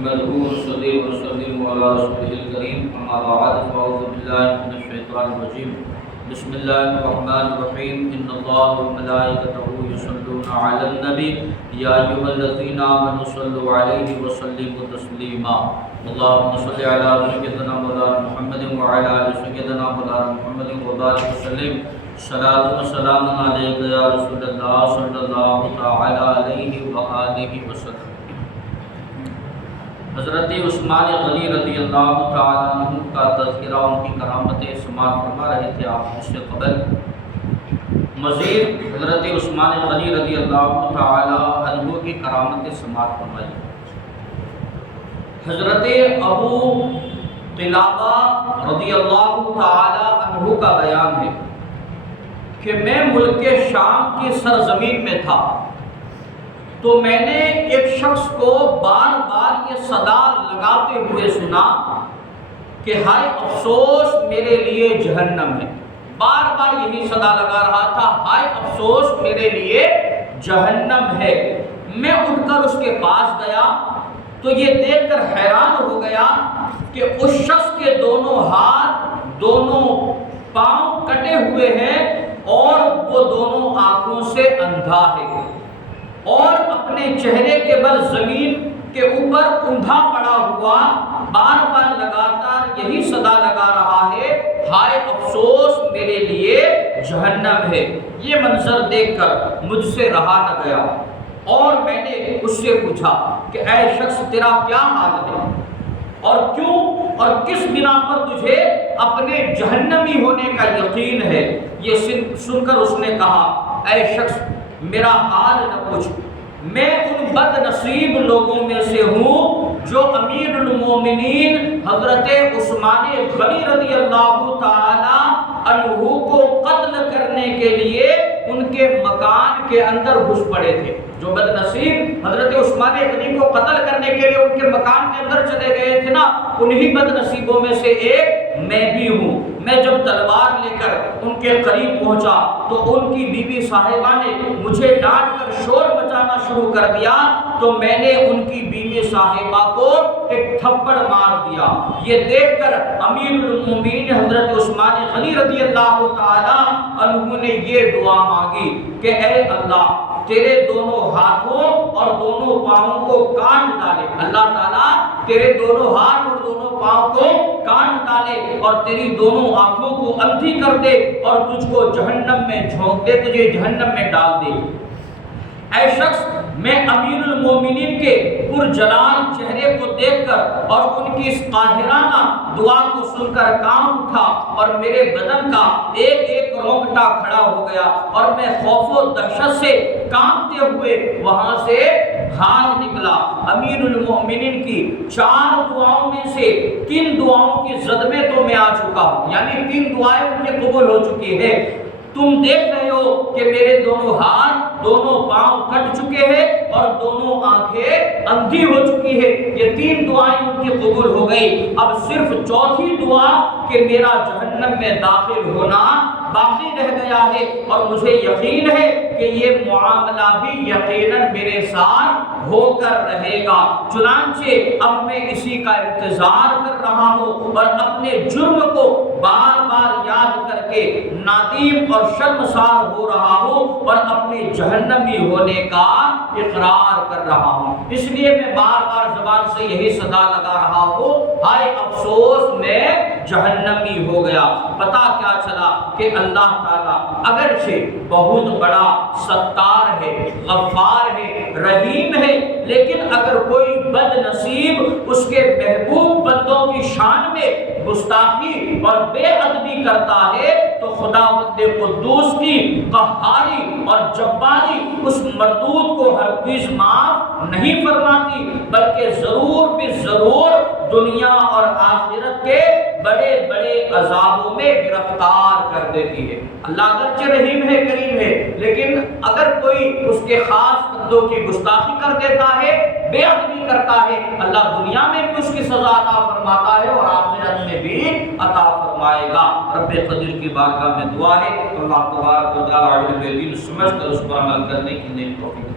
نحمده ونصلي ونسلم على رسوله الكريم أما بعد فأعوذ بالله من الشيطان الرجيم بسم الله الرحمن الرحيم إن الله وملائكته يصلون على النبي يا أيها الذين آمنوا صلوا عليه وسلموا تسليما اللهم صل على سيدنا مولانا محمد وعلى آل سيدنا مولانا محمد وبارك وسلم صلاة وسلام عليك يا رسول الله صلى الله تعالى عليه وآله وسلم۔ حضرت عثمان غنی رضی اللہ تعالیٰ عنہ کا تذکرہ، ان کی کرامتیں سماعت فرما رہے تھے آپ اس سے قبل۔ مزید حضرت عثمان غنی رضی اللہ تعالیٰ عنہ کی کرامتیں سماعت فرمائی۔ حضرت ابو قلابہ رضی اللہ تعالیٰ عنہ کا بیان ہے کہ میں ملک شام کی سرزمین میں تھا تو میں نے ایک شخص کو بار بار یہ صدا لگاتے ہوئے سنا کہ ہائے افسوس میرے لیے جہنم ہے۔ بار بار یہی صدا لگا رہا تھا، ہائے افسوس میرے لیے جہنم ہے۔ میں اٹھ کر اس کے پاس گیا تو یہ دیکھ کر حیران ہو گیا کہ اس شخص کے دونوں ہاتھ دونوں پاؤں کٹے ہوئے ہیں اور وہ دونوں آنکھوں سے اندھا ہے اور اپنے چہرے کے بل زمین کے اوپر اندھا پڑا ہوا بار بار لگاتار یہی صدا لگا رہا ہے، ہائے افسوس میرے لیے جہنم ہے۔ یہ منظر دیکھ کر مجھ سے رہا نہ گیا اور میں نے اس سے پوچھا کہ اے شخص تیرا کیا حال ہے اور کیوں اور کس بنا پر تجھے اپنے جہنمی ہونے کا یقین ہے؟ یہ سن کر اس نے کہا اے شخص میرا حال نہ پوچھ، میں ان بد نصیب لوگوں میں سے ہوں جو امیر المومنین حضرت عثمان غنی رضی اللہ تعالی عنہ کو قتل کرنے کے لیے ان کے مکان کے اندر گھس پڑے تھے۔ جو بد نصیب حضرت عثمان غنی کو قتل کرنے کے لیے ان کے مکان کے اندر چلے گئے تھے نا، انہی بد نصیبوں میں سے ایک میں بھی ہوں۔ میں جب تلوار لے کر ان کے قریب پہنچا تو ان کی بی بی صاحبہ نے مجھے ڈانٹ کر شور مچانا شروع کر دیا تو میں نے ان کی بیوی صاحبہ کو ایک تھپڑ مار دیا۔ یہ دیکھ کر امیر المومنین حضرت عثمان غنی رضی اللہ تعالی عنہ نے یہ دعا مانگی کہ اے اللہ تیرے دونوں ہاتھوں اور دونوں پاؤں کو کاٹ ڈالے، اللہ تعالیٰ تیرے دونوں ہاتھ اور دونوں پاؤں کو کاٹ ڈالے اور تیری دونوں آنکھوں کو اندھی کر دے اور تجھ کو جہنم میں جھونک دے، تجھے جہنم میں ڈال دے۔ اے شخص میں امیر المومنین کے پرجلال چہرے کو دیکھ کر اور ان کی اس قاہرانہ دعا کو سن کر کانپ اٹھا اور میرے بدن کا ایک ایک رونگٹا کھڑا ہو گیا اور میں خوف و دہشت سے کانپتے ہوئے وہاں سے بھاگ نکلا۔ امیر المومنین کی 4 دعاؤں میں سے 3 دعاؤں کی زد میں تو میں آ چکا ہوں، یعنی 3 دعائیں ان کے قبول ہو چکی ہیں۔ تم دیکھ رہے ہو کہ میرے دونوں ہاتھ دونوں پاؤں کٹ چکے ہیں اور دونوں آنکھیں اندھی ہو چکی ہے۔ یہ 3 دعائیں ان کی قبول ہو گئی، اب صرف 4تھی دعا کہ میرا جہنم میں داخل ہونا باقی رہ گیا ہے اور مجھے یقین ہے کہ یہ معاملہ بھی یقیناً میرے ساتھ ہو کر رہے گا۔ چنانچہ اب میں اسی کا انتظار کر رہا ہوں اور اپنے جرم کو بار بار یاد کر کے نادم اور شرمسار ہو رہا ہوں اور اپنے جہنمی ہونے کا اقرار کر رہا ہوں۔ اس لیے میں بار بار زبان سے یہی صدا لگا رہا ہوں، ہائے افسوس میں جہنمی ہو گیا۔ پتہ کیا چلا کہ اللہ تعالیٰ اگرچہ بہت بڑا ستار ہے، غفار ہے، رحیم ہے، لیکن اگر کوئی بد نصیب اس کے محبوب بندوں کی شان میں گستاخی اور بے ادبی کرتا ہے تو خداوند قدوس کی قہاری اور جباری اس مردود کو ہرگز معاف نہیں فرماتی، بلکہ ضرور بھی ضرور دنیا اور آخرت کے بڑے بڑے عذابوں میں گرفتار کر دیتی ہے۔ اللہ اگرچہ رحیم ہے، کریم ہے، لیکن اگر کوئی اس کے خاص بندوں کی گستاخی کر دیتا ہے، بے ادبی کرتا ہے، اللہ دنیا میں بھی اس کی سزا عطا فرماتا ہے اور آخرت میں بھی عطا فرمائے گا۔ رب قدیر کی بارگاہ میں دعا ہے اللہ تبارک و تعالی علم دین سمجھ کر اس پر عمل کرنے کی نیک توفیق